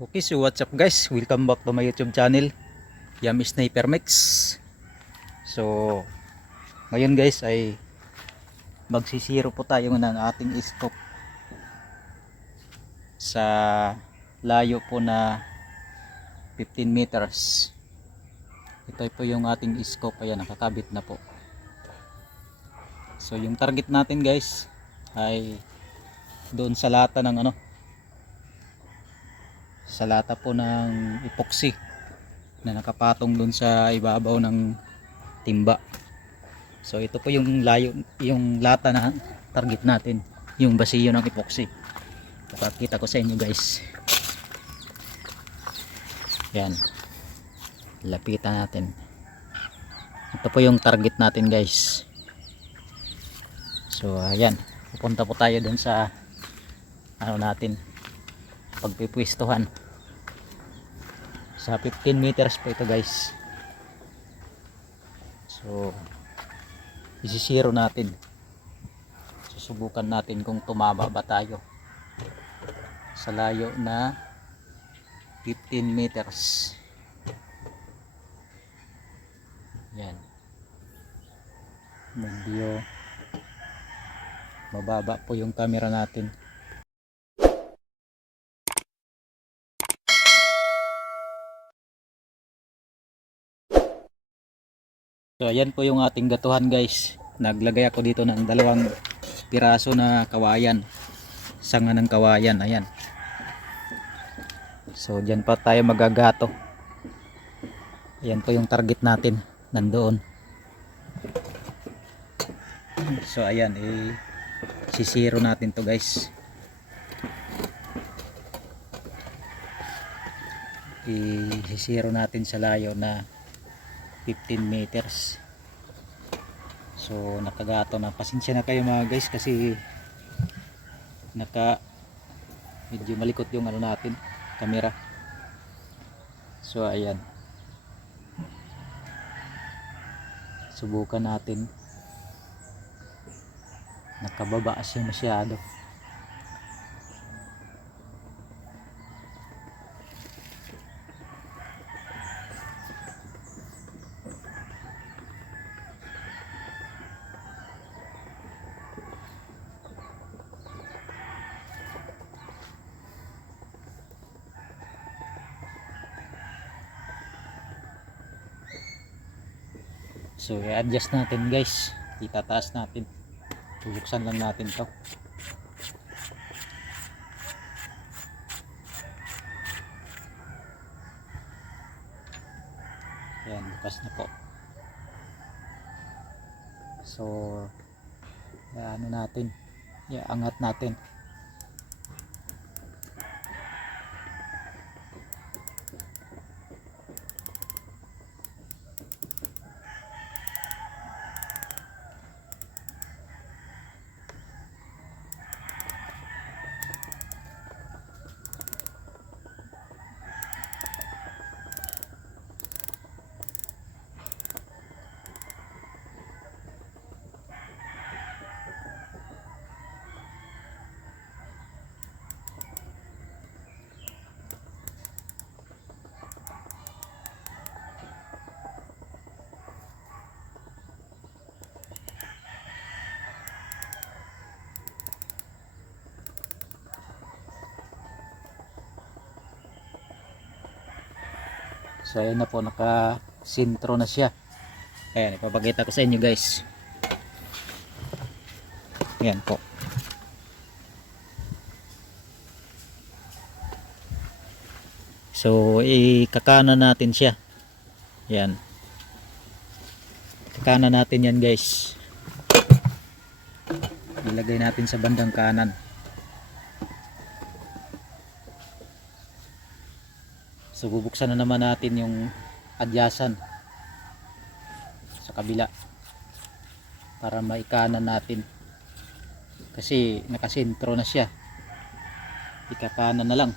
Okay, so what's up guys? Welcome back to my YouTube channel, Yummy Sniper Mix. So, ngayon guys ay magsisiro po tayo ng ating scope sa layo po na 15 meters. Ito po yung ating scope, ayan, nakakabit na po. So, yung target natin guys ay doon sa lata ng sa lata po ng epoxy na nakapatong doon sa ibabaw ng timba. So ito po yung layo, yung lata na target natin, yung basiyo ng epoxy. Pakita ko sa inyo guys. Yan, lapitan natin. Ito po yung target natin guys. So ayan, pupunta po tayo doon sa natin, pagpipwistuhan. Sa 15 meters po ito guys. So isisiro natin, susubukan natin kung tumama ba tayo sa layo na 15 meters. Yan, medyo mababa po yung camera natin. So ayan po yung ating gatuhan guys. Naglagay ako dito ng 2 piraso na kawayan, sanga ng kawayan, ayan. So dyan pa tayo magagato. Ayan po yung target natin, nandoon. So ayan, sisiro natin to guys. Sisiro natin sa layo na 15 meters. So nakagato na, pasensya na kayo mga guys kasi medyo malikot yung natin, camera. So ayan, subukan natin. Nakababa siya masyado. So i-adjust natin guys, itataas natin, bubuksan lang natin to. Ayan, bukas na po. So natin, angat natin. So ayan na po, naka-sintro na siya. Ayan, ipapakita ko sa inyo guys. Ayan po. So ikakanan natin siya. Ayan, kakanan natin yan guys. Ilagay natin sa bandang kanan. So bubuksan na naman natin yung adyasan sa kabila para maikanan natin, kasi nakasentro na siya. Ikakanan na lang.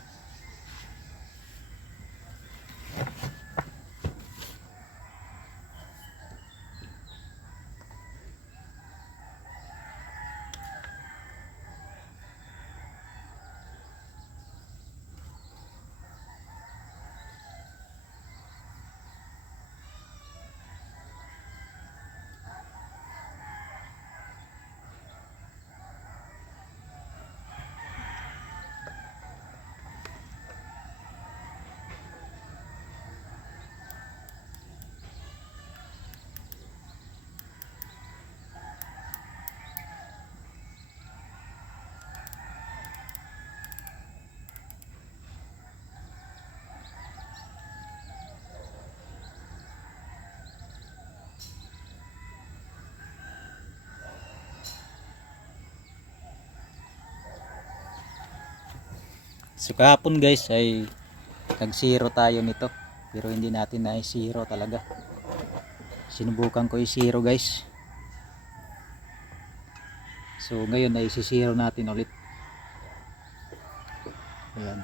So kahapon guys ay nag zero tayo nito, pero hindi natin na zero talaga. Sinubukan ko i-zero guys. So ngayon ay i-zero natin ulit. Ayan.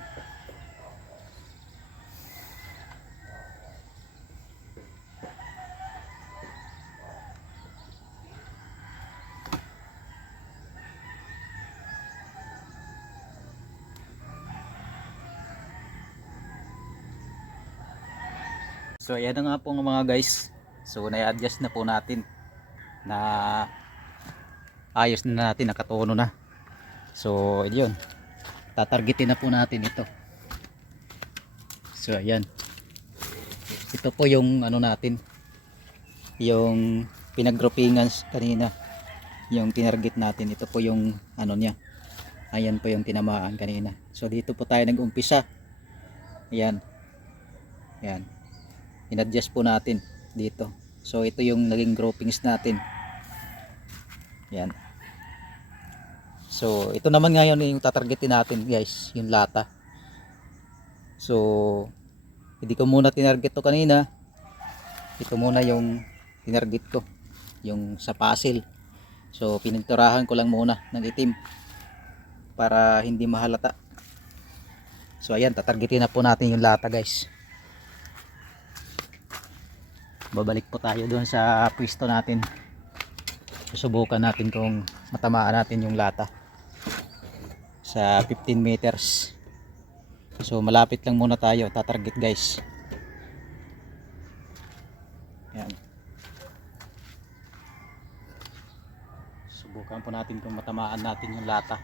So ayan na nga po mga guys. So na-adjust na po natin na ayos na natin, nakatono na. So yun, tatargetin na po natin ito. So ayan, ito po yung ano natin, yung pinaggroupingan kanina, yung tinarget natin. Ito po yung ano niya, ayan po yung tinamaan kanina. So dito po tayo nag-umpisa. Ayan, ayan, in-adjust po natin dito. So ito yung naging groupings natin. Yan. So ito naman ngayon yung tatargetin natin guys, yung lata. So hindi ko muna tinarget to kanina. Ito muna yung tinarget ko, yung sa puzzle. So pininturahan ko lang muna ng itim para hindi mahalata. So ayan, tatargetin na po natin yung lata guys. Babalik po tayo doon sa pwesto natin. Susubukan natin kung matamaan natin yung lata sa 15 meters. So malapit lang muna tayo, tatarget guys. Yan. Subukan po natin kung matamaan natin yung lata.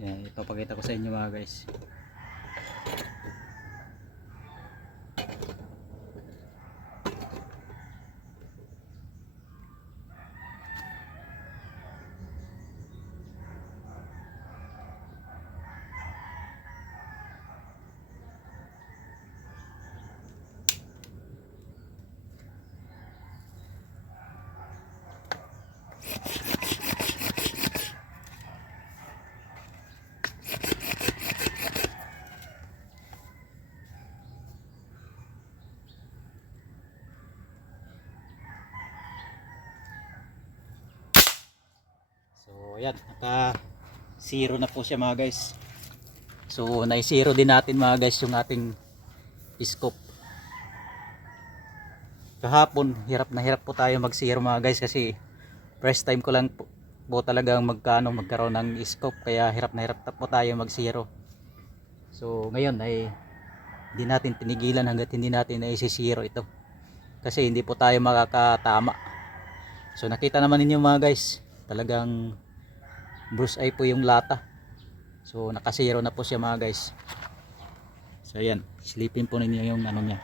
Yan, ito pakita ko sa inyo mga guys. So ayan, naka zero na po siya mga guys. So na-zero din natin mga guys yung ating scope. Kahapon hirap na hirap po tayo mag zero mga guys, kasi first time ko lang po talagang magkaroon ng scope, kaya hirap na hirap po tayo mag zero. So ngayon ay hindi natin tinigilan hanggat hindi natin na-zero ito, kasi hindi po tayo makakatama. So nakita naman ninyo mga guys, talagang bruise eye po yung lata. So naka-zero na po siya mga guys. So ayan, silipin po ninyo yung ano niya.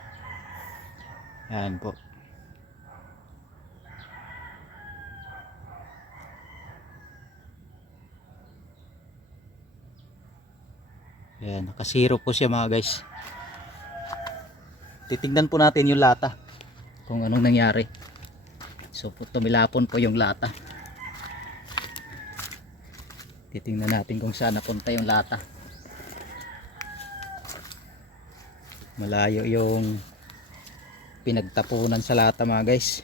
Ayan po. Ayan, naka-zero po siya mga guys. Titignan po natin yung lata kung anong nangyari. So tumilapon po yung lata. Titingnan natin kung saan napunta yung lata. Malayo yung pinagtapunan sa lata mga guys.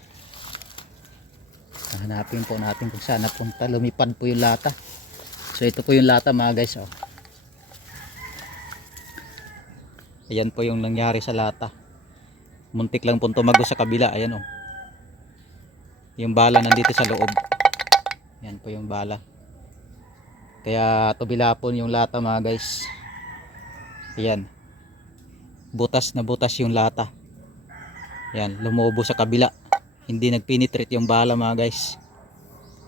Hanapin po natin kung saan napunta. Lumipad po yung lata. So ito po yung lata mga guys. Oh. Ayan po yung nangyari sa lata. Muntik lang po tumago sa kabila. Ayan oh. Yung bala nandito sa loob. Ayan po yung bala. Kaya tubilapon yung lata mga guys. Ayan, butas na butas yung lata. Ayan, lumubo sa kabila. Hindi nagpenetrate yung bala mga guys.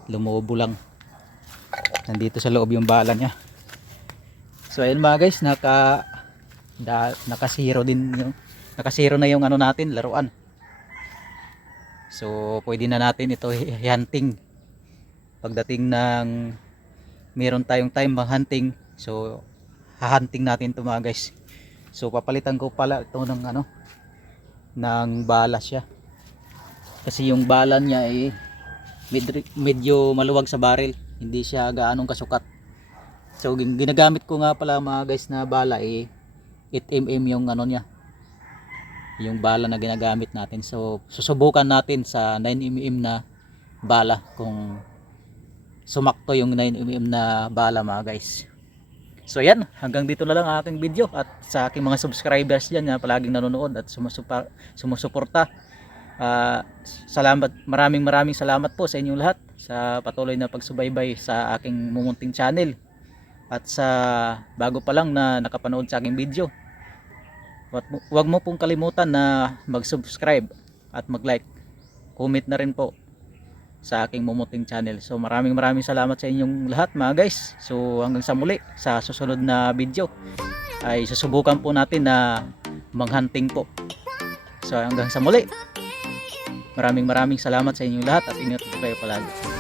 Lumubo lang. Nandito sa loob yung bala nya. So ayan mga guys, naka-zero din yung, naka-zero na yung ano natin, laruan. So pwede na natin ito hunting pagdating ng meron tayong time hunting. So hahunting natin ito mga guys. So papalitan ko pala ito ng ano, ng bala siya, kasi yung bala niya ay medyo maluwag sa barrel. Hindi siya gaanong kasukat. So ginagamit ko nga pala mga guys na bala 8mm yung ano niya, yung bala na ginagamit natin. So susubukan natin sa 9mm na bala kung sumakto yung 9mm na bala mga guys. So yan, hanggang dito na lang ang aking video, at sa aking mga subscribers dyan na palaging nanonood at sumusuporta, salamat, maraming salamat po sa inyong lahat sa patuloy na pagsubaybay sa aking mumunting channel. At sa bago pa lang na nakapanood sa aking video, wag mo pong kalimutan na mag-subscribe at mag-like, comment na rin po sa aking mumunting channel. So maraming salamat sa inyong lahat mga guys. So hanggang sa muli, sa susunod na video ay susubukan po natin na maghunting po. So hanggang sa muli, maraming salamat sa inyong lahat, at ingat po kayo palagi.